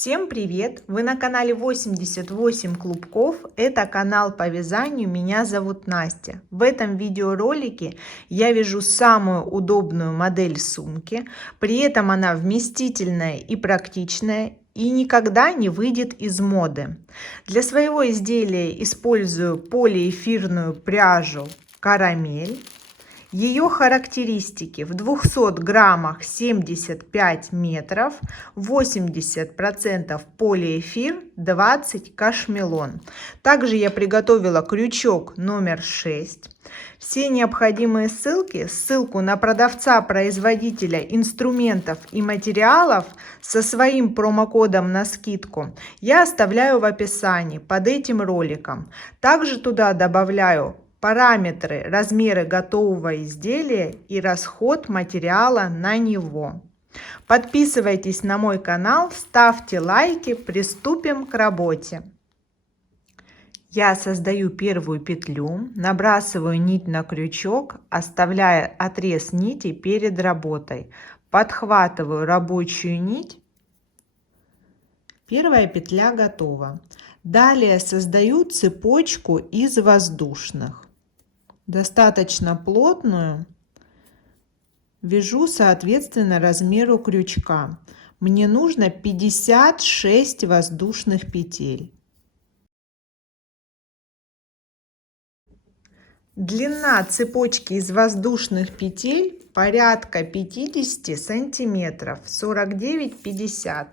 Всем привет! Вы на канале 88 клубков. Это канал по вязанию. Меня зовут Настя. В этом видеоролике я вяжу самую удобную модель сумки. При этом она вместительная и практичная и никогда не выйдет из моды. Для своего изделия использую полиэфирную пряжу «Карамель». Ее характеристики: в 200 граммах 75 метров, 80% полиэфир, 20 кашмелон. Также я приготовила крючок номер 6. Все необходимые ссылку на продавца-производителя инструментов и материалов со своим промокодом на скидку я оставляю в описании под этим роликом. Также туда добавляю параметры, размеры готового изделия и расход материала на него. Подписывайтесь на мой канал, ставьте лайки, приступим к работе. Я создаю первую петлю, набрасываю нить на крючок, оставляя отрез нити перед работой. Подхватываю рабочую нить. Первая петля готова. Далее создаю цепочку из воздушных. Достаточно плотную, вяжу соответственно размеру крючка. Мне нужно 56 воздушных петель. Длина цепочки из воздушных петель порядка 50 сантиметров, 49-50.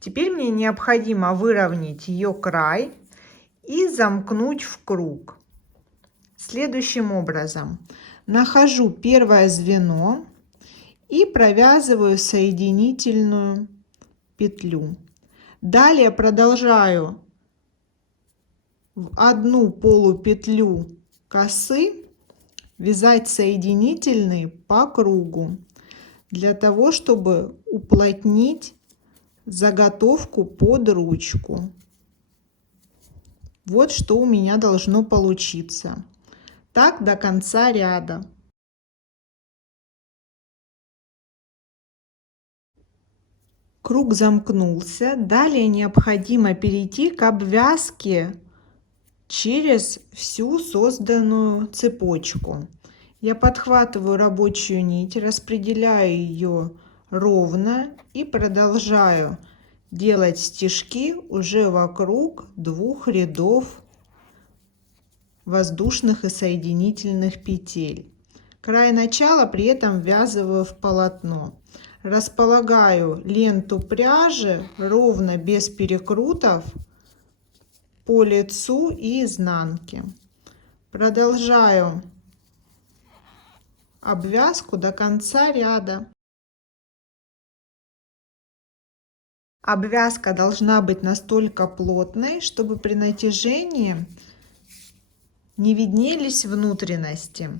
Теперь мне необходимо выровнять ее край и замкнуть в круг. Следующим образом нахожу первое звено и провязываю соединительную петлю. Далее продолжаю в одну полупетлю косы вязать соединительные по кругу, для того чтобы уплотнить заготовку под ручку. Вот что у меня должно получиться. Так до конца ряда. Круг замкнулся. Далее необходимо перейти к обвязке через всю созданную цепочку. Я подхватываю рабочую нить, распределяю ее ровно и продолжаю делать стежки уже вокруг двух рядов воздушных и соединительных петель. Край начала при этом ввязываю в полотно. Располагаю ленту пряжи ровно, без перекрутов, по лицу и изнанке. Продолжаю обвязку до конца ряда. Обвязка должна быть настолько плотной, чтобы при натяжении не виднелись внутренности.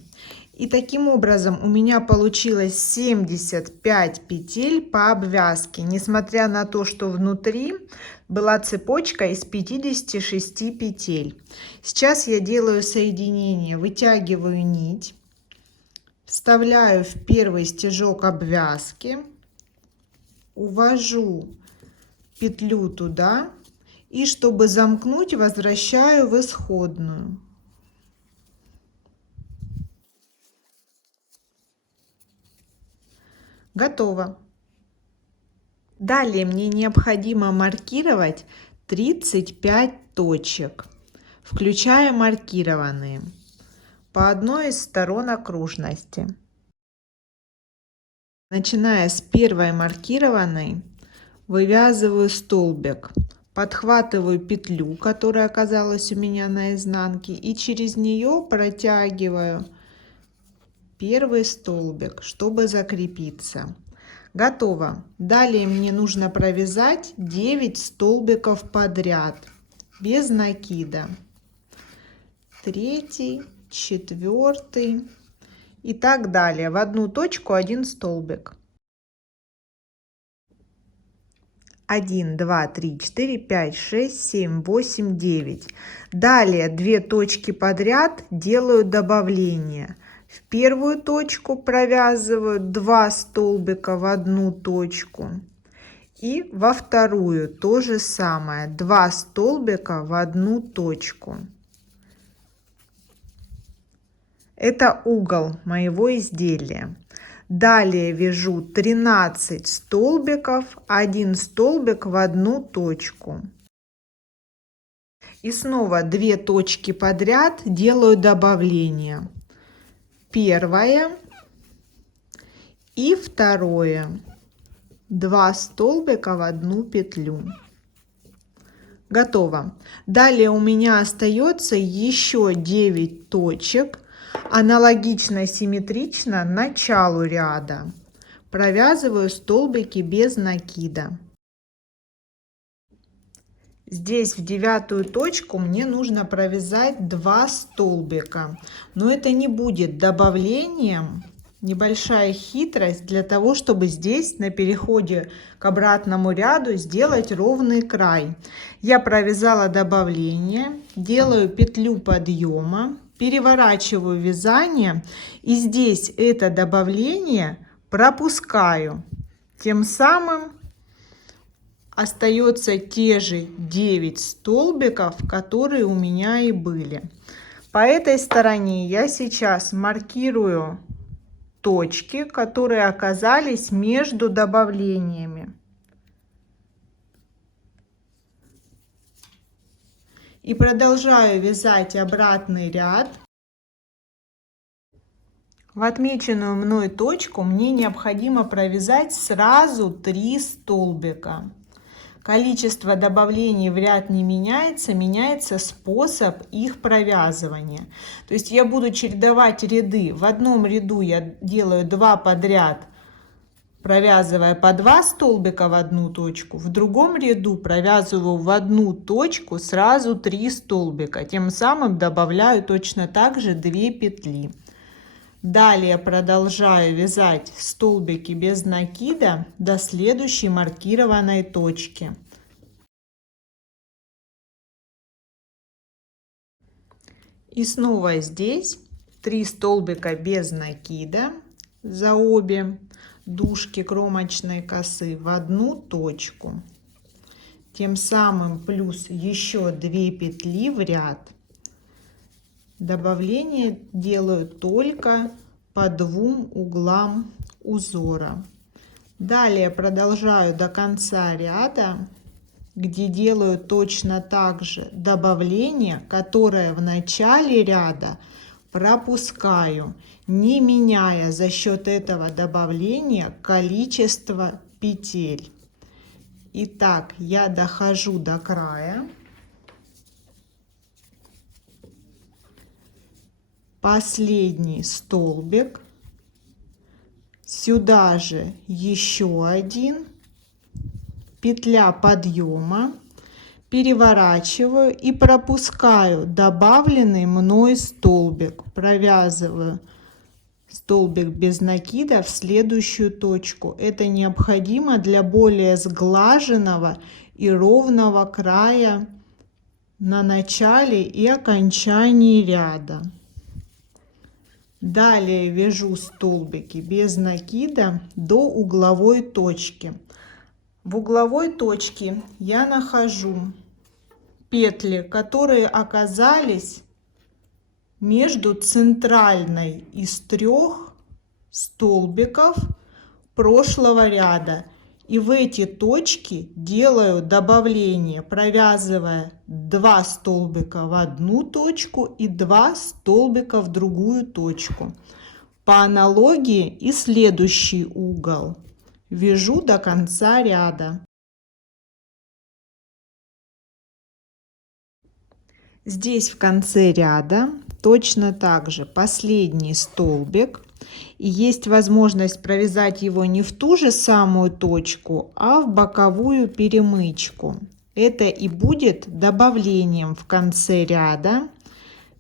И таким образом у меня получилось 75 петель по обвязке, несмотря на то, что внутри была цепочка из 56 петель. Сейчас я делаю соединение, вытягиваю нить, вставляю в первый стежок обвязки, увожу петлю туда и, чтобы замкнуть, возвращаю в исходную. Готово. Далее мне необходимо маркировать 35 точек, включая маркированные, по одной из сторон окружности. Начиная с первой маркированной, вывязываю столбик, подхватываю петлю, которая оказалась у меня на изнанке, и через нее протягиваю первый столбик, чтобы закрепиться. Готово. Далее мне нужно провязать 9 столбиков подряд без накида. 3, 4 и так далее. В одну точку 1 столбик. 1, 2, 3, 4, 5, 6, 7, 8, 9. Далее 2 точки подряд делаю добавление. В первую точку провязываю 2 столбика в одну точку И во вторую то же самое. 2 столбика в одну точку. Это угол моего изделия. Далее вяжу 13 столбиков, 1 столбик в одну точку. И снова 2 точки подряд делаю добавление. Первое и второе. 2 столбика в одну петлю. Готово. Далее у меня остается еще 9 точек, аналогично симметрично началу ряда. Провязываю столбики без накида. Здесь в 9-ю точку мне нужно провязать 2 столбика, но это не будет добавлением. Небольшая хитрость для того, чтобы здесь на переходе к обратному ряду сделать ровный край. Я провязала добавление, делаю петлю подъема, переворачиваю вязание и здесь это добавление пропускаю. Тем самым остается те же 9 столбиков, которые у меня и были. По этой стороне я сейчас маркирую точки, которые оказались между добавлениями. И продолжаю вязать обратный ряд. В отмеченную мной точку мне необходимо провязать сразу 3 столбика. Количество добавлений в ряд не меняется, меняется способ их провязывания. То есть я буду чередовать ряды. В одном ряду я делаю 2 подряд, провязывая по 2 столбика в одну точку. В другом ряду провязываю в одну точку сразу 3 столбика. Тем самым добавляю точно так же 2 петли. Далее продолжаю вязать столбики без накида до следующей маркированной точки. И снова здесь 3 столбика без накида за обе дужки кромочной косы в одну точку. Тем самым плюс еще 2 петли в ряд. Добавление делаю только по 2 углам узора. Далее продолжаю до конца ряда, где делаю точно так же добавление, которое в начале ряда пропускаю, не меняя за счет этого добавления количество петель. Итак, я дохожу до края. Последний столбик, сюда же еще один, петля подъема, переворачиваю и пропускаю добавленный мной столбик, провязываю столбик без накида в следующую точку. Это необходимо для более сглаженного и ровного края на начале и окончании ряда. Далее вяжу столбики без накида до угловой точки. В угловой точке я нахожу петли, которые оказались между центральной из 3 столбиков прошлого ряда. И в эти точки делаю добавление, провязывая 2 столбика в одну точку и 2 столбика в другую точку. По аналогии и следующий угол вяжу до конца ряда. Здесь в конце ряда точно так же последний столбик. И есть возможность провязать его не в ту же самую точку, а в боковую перемычку. Это и будет добавлением в конце ряда.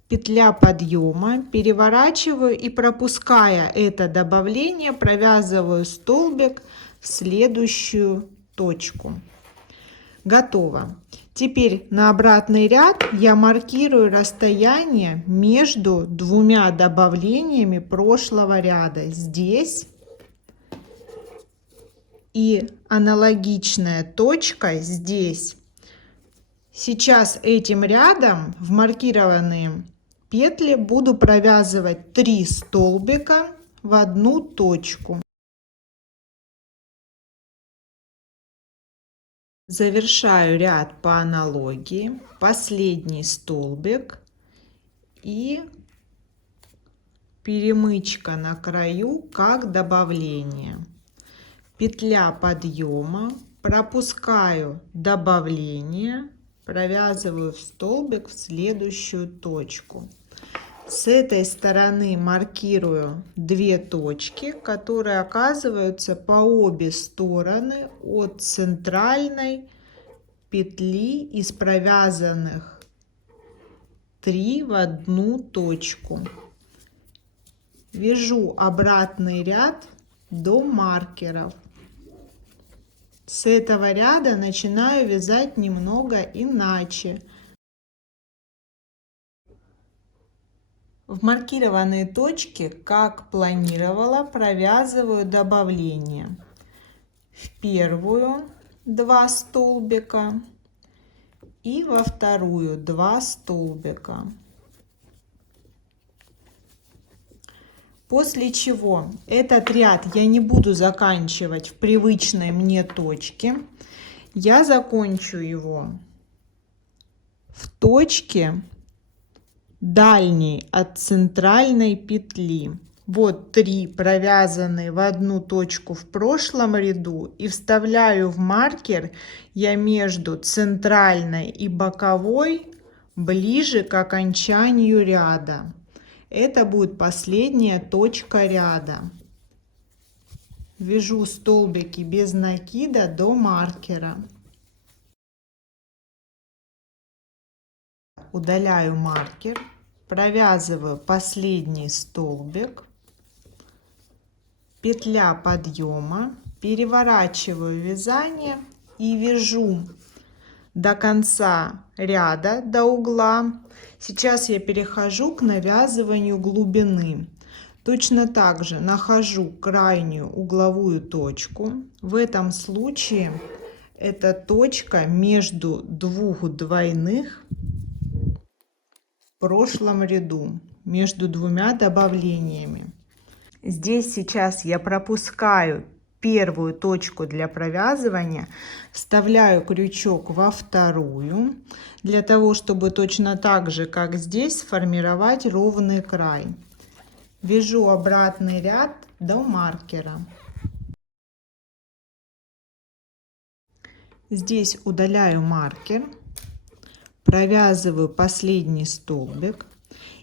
Петля подъема, переворачиваю и, пропуская это добавление, провязываю столбик в следующую точку. Готово. Теперь на обратный ряд я маркирую расстояние между 2 добавлениями прошлого ряда. Здесь и аналогичная точка здесь. Сейчас этим рядом в маркированные петли буду провязывать 3 столбика в одну точку. Завершаю ряд по аналогии, последний столбик и перемычка на краю как добавление. Петля подъема, пропускаю добавление, провязываю в столбик в следующую точку. С этой стороны маркирую 2 точки, которые оказываются по обе стороны от центральной петли из провязанных 3 в одну точку. Вяжу обратный ряд до маркеров. С этого ряда начинаю вязать немного иначе. В маркированные точки, как планировала, провязываю добавление. В первую 2 столбика и во вторую 2 столбика. После чего этот ряд я не буду заканчивать в привычной мне точке. Я закончу его в точке дальней от центральной петли. Вот 3 провязанные в одну точку в прошлом ряду, и вставляю в маркер я между центральной и боковой ближе к окончанию ряда. Это будет последняя точка ряда. Вяжу столбики без накида до маркера. Удаляю маркер, провязываю последний столбик, петля подъема, переворачиваю вязание и вяжу до конца ряда, до угла. Сейчас я перехожу к навязыванию глубины. Точно так же нахожу крайнюю угловую точку. В этом случае это точка между 2 двойных в прошлом ряду, между 2 добавлениями. Здесь сейчас я пропускаю первую точку для провязывания, вставляю крючок во вторую, для того, чтобы точно так же, как здесь, сформировать ровный край. Вяжу обратный ряд до маркера. Здесь удаляю маркер, провязываю последний столбик.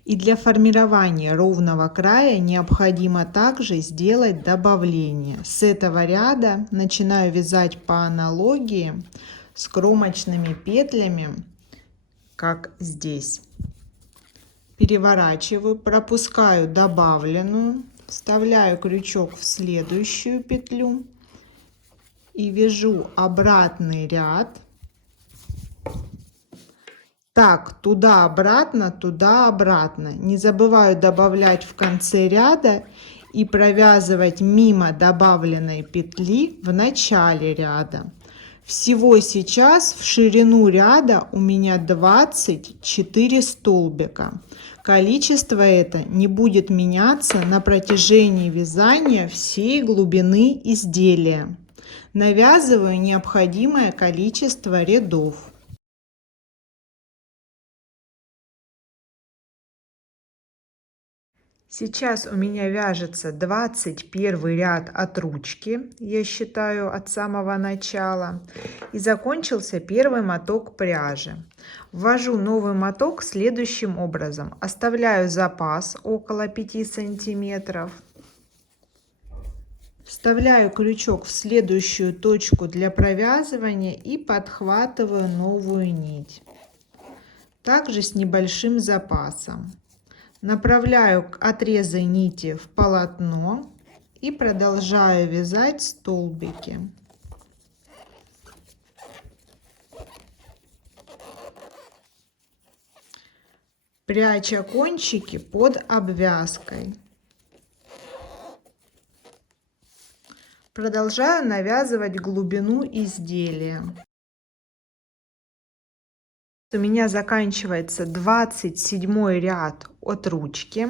И для формирования ровного края необходимо также сделать добавление. С этого ряда начинаю вязать по аналогии с кромочными петлями, как здесь. Переворачиваю, пропускаю добавленную, вставляю крючок в следующую петлю и вяжу обратный ряд. Так, туда-обратно, туда-обратно. Не забываю добавлять в конце ряда и провязывать мимо добавленной петли в начале ряда. Всего сейчас в ширину ряда у меня 24 столбика. Количество это не будет меняться на протяжении вязания всей глубины изделия. Навязываю необходимое количество рядов. Сейчас у меня вяжется 21 ряд от ручки, я считаю, от самого начала. И закончился первый моток пряжи. Ввожу новый моток следующим образом. Оставляю запас около 5 сантиметров. Вставляю крючок в следующую точку для провязывания и подхватываю новую нить. Также с небольшим запасом. Направляю отрезы нити в полотно и продолжаю вязать столбики. Пряча кончики под обвязкой. Продолжаю навязывать глубину изделия. У меня заканчивается 27 ряд от ручки.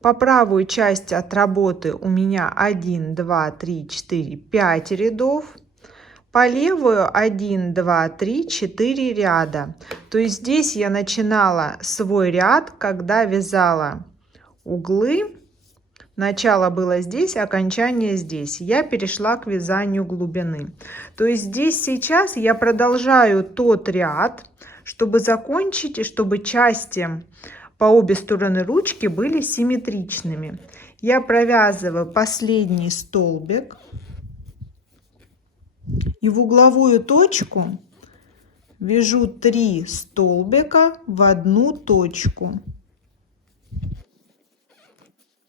По правую часть от работы у меня 1, 2, 3, 4, 5 рядов. По левую 1, 2, 3, 4 ряда. То есть здесь я начинала свой ряд, когда вязала углы. Начало было здесь, окончание здесь. Я перешла к вязанию глубины. То есть здесь сейчас я продолжаю тот ряд, чтобы закончить и чтобы части по обе стороны ручки были симметричными. Я провязываю последний столбик и в угловую точку вяжу 3 столбика в одну точку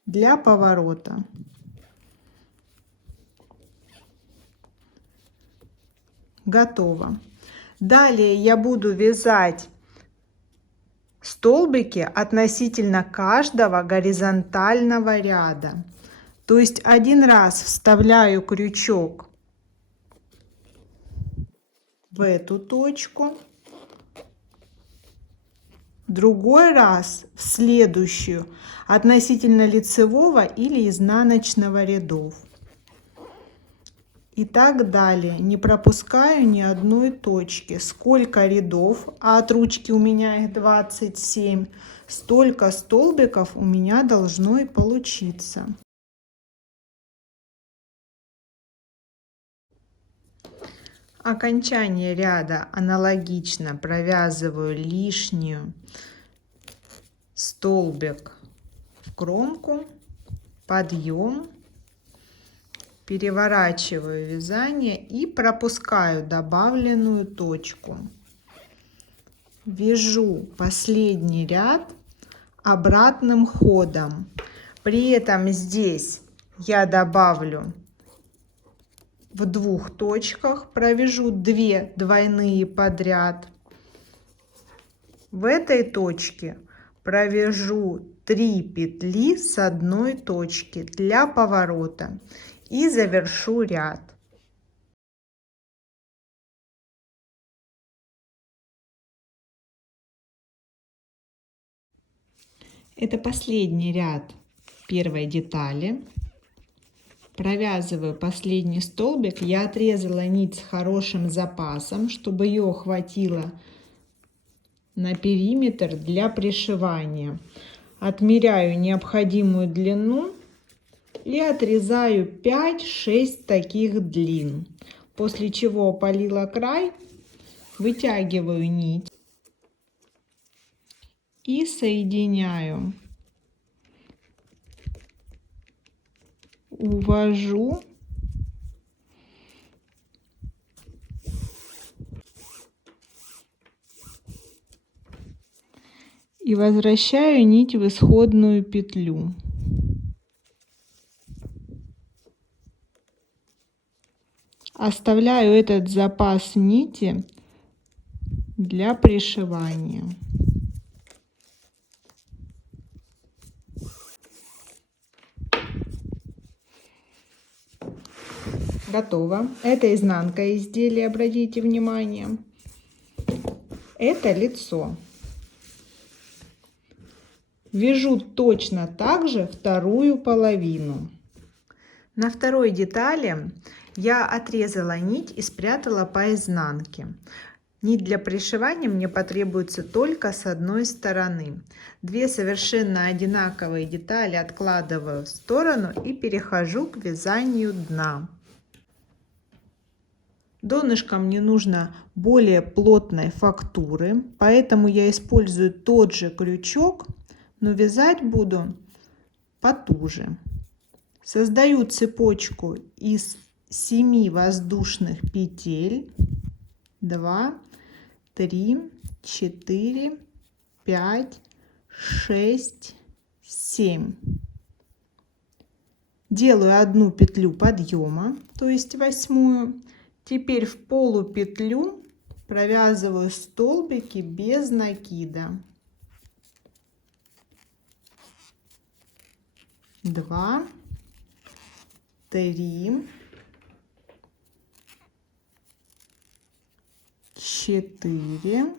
для поворота. Готово. Далее я буду вязать столбики относительно каждого горизонтального ряда. То есть один раз вставляю крючок в эту точку, другой раз в следующую относительно лицевого или изнаночного рядов. И так далее. Не пропускаю ни одной точки. Сколько рядов, а от ручки у меня их 27, столько столбиков у меня должно и получиться. Окончание ряда аналогично провязываю лишнюю столбик в кромку, подъем. Переворачиваю вязание и пропускаю добавленную точку. Вяжу последний ряд обратным ходом. При этом здесь я добавлю в 2 точках, провяжу 2 двойные подряд. В этой точке провяжу 3 петли с одной точки для поворота. И завершу ряд. Это последний ряд первой детали. Провязываю последний столбик. Я отрезала нить с хорошим запасом, чтобы ее хватило на периметр для пришивания. Отмеряю необходимую длину и отрезаю 5-6 таких длин, после чего опалила край, вытягиваю нить и соединяю, увожу и возвращаю нить в исходную петлю. Оставляю этот запас нити для пришивания. Готово. Это изнанка изделия, обратите внимание. Это лицо. Вяжу точно так же вторую половину. На второй детали я отрезала нить и спрятала по изнанке. Нить для пришивания мне потребуется только с одной стороны. 2 совершенно одинаковые детали откладываю в сторону и перехожу к вязанию дна. Донышко мне нужно более плотной фактуры, поэтому я использую тот же крючок, но вязать буду потуже. Создаю цепочку из 7 воздушных петель. 2, 3, 4, 5, 6, 7. Делаю одну петлю подъема, то есть 8-ю. Теперь в полупетлю провязываю столбики без накида. 2, 3, 4,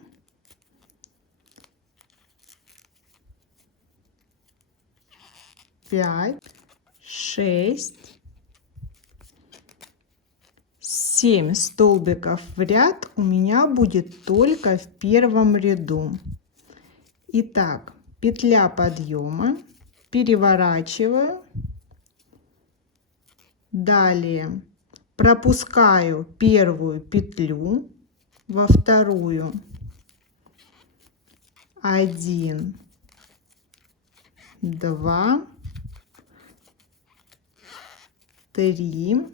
5, 6, 7 столбиков в ряд у меня будет только в первом ряду. Итак, петля подъема, переворачиваю, далее пропускаю первую петлю во вторую, 1, 2, 3,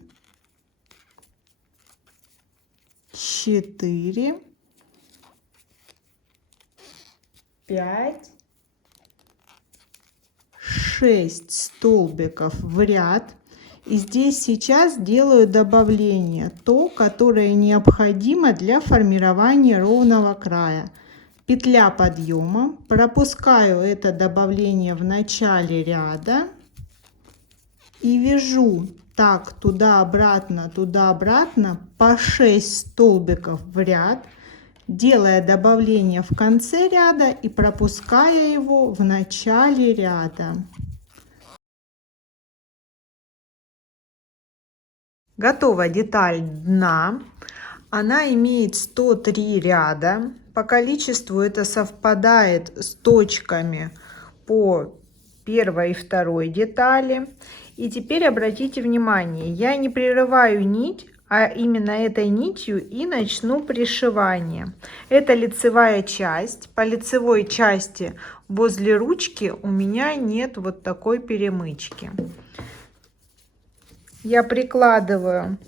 4, 5, 6 столбиков в ряд. И здесь сейчас делаю добавление, то, которое необходимо для формирования ровного края. Петля подъема, пропускаю это добавление в начале ряда и вяжу так туда-обратно по 6 столбиков в ряд, делая добавление в конце ряда и пропуская его в начале ряда. Готова деталь дна. Она имеет 103 ряда. По количеству это совпадает с точками по первой и второй детали. И теперь обратите внимание, я не прерываю нить, а именно этой нитью и начну пришивание. Это лицевая часть. По лицевой части возле ручки у меня нет вот такой перемычки. Я прикладываю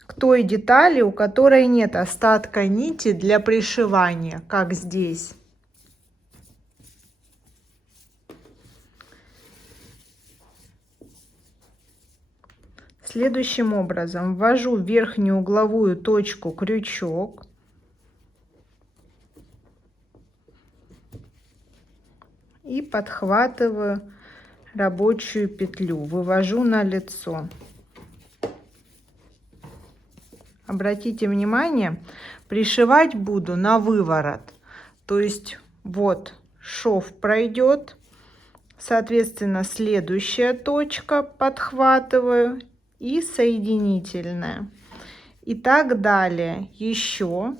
к той детали, у которой нет остатка нити для пришивания, как здесь. Следующим образом ввожу в верхнюю угловую точку крючок. И подхватываю рабочую петлю, вывожу на лицо. Обратите внимание, пришивать буду на выворот. То есть вот шов пройдет, соответственно, следующая точка подхватываю и соединительная. И так далее. Еще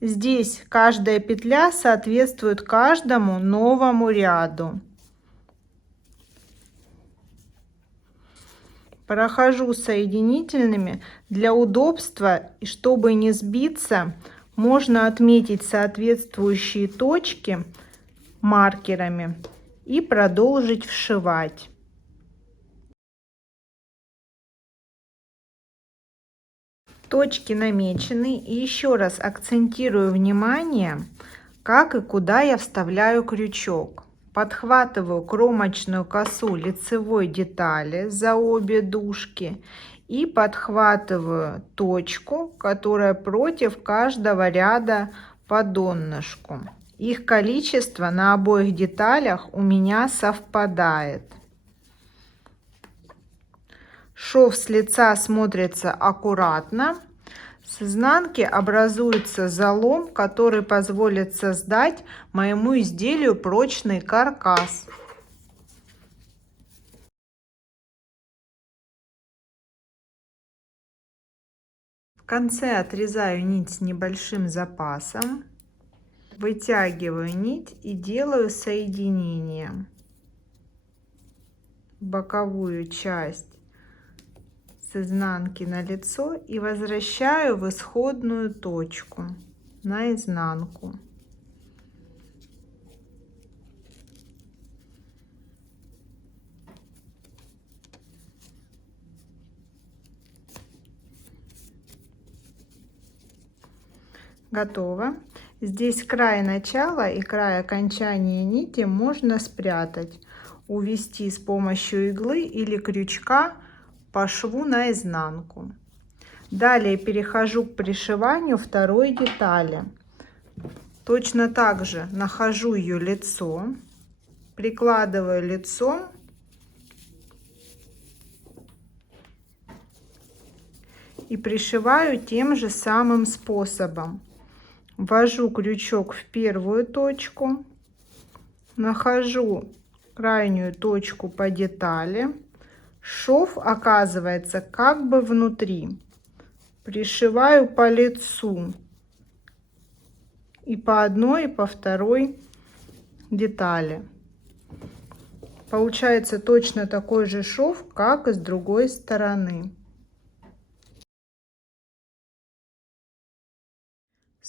здесь каждая петля соответствует каждому новому ряду. Прохожу соединительными для удобства, и чтобы не сбиться, можно отметить соответствующие точки маркерами и продолжить вшивать. Точки намечены, и еще раз акцентирую внимание, как и куда я вставляю крючок. Подхватываю кромочную косу лицевой детали за обе дужки и подхватываю точку, которая против каждого ряда по донышку. Их количество на обоих деталях у меня совпадает. Шов с лица смотрится аккуратно. С изнанки образуется залом, который позволит создать моему изделию прочный каркас. В конце отрезаю нить с небольшим запасом, вытягиваю нить и делаю соединение. Боковую часть с изнанки на лицо и возвращаю в исходную точку на изнанку. Готово. Здесь край начала и край окончания нити можно спрятать, увести с помощью иглы или крючка по шву наизнанку. Далее перехожу к пришиванию второй детали. Точно так же нахожу ее лицо, прикладываю лицом и пришиваю тем же самым способом. Ввожу крючок в первую точку, нахожу крайнюю точку по детали. Шов оказывается как бы внутри. Пришиваю по лицу и по одной, и по второй детали. Получается точно такой же шов, как и с другой стороны.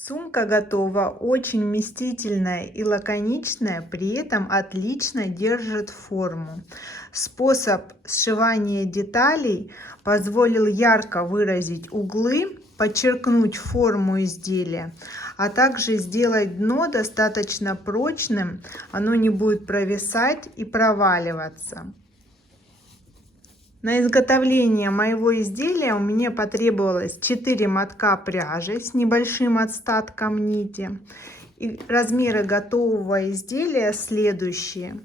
Сумка готова, очень вместительная и лаконичная, при этом отлично держит форму. Способ сшивания деталей позволил ярко выразить углы, подчеркнуть форму изделия, а также сделать дно достаточно прочным, оно не будет провисать и проваливаться. На изготовление моего изделия у меня потребовалось 4 мотка пряжи с небольшим остатком нити. И размеры готового изделия следующие.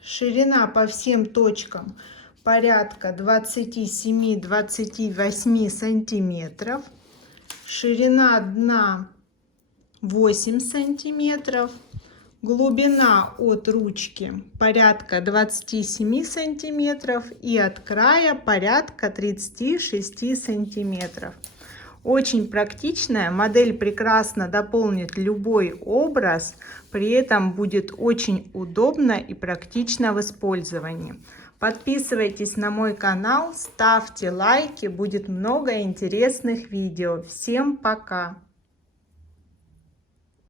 Ширина по всем точкам порядка 27-28 сантиметров. Ширина дна 8 сантиметров. Глубина от ручки порядка 27 сантиметров и от края порядка 36 сантиметров. Очень практичная, модель прекрасно дополнит любой образ, при этом будет очень удобно и практично в использовании. Подписывайтесь на мой канал, ставьте лайки, будет много интересных видео. Всем пока!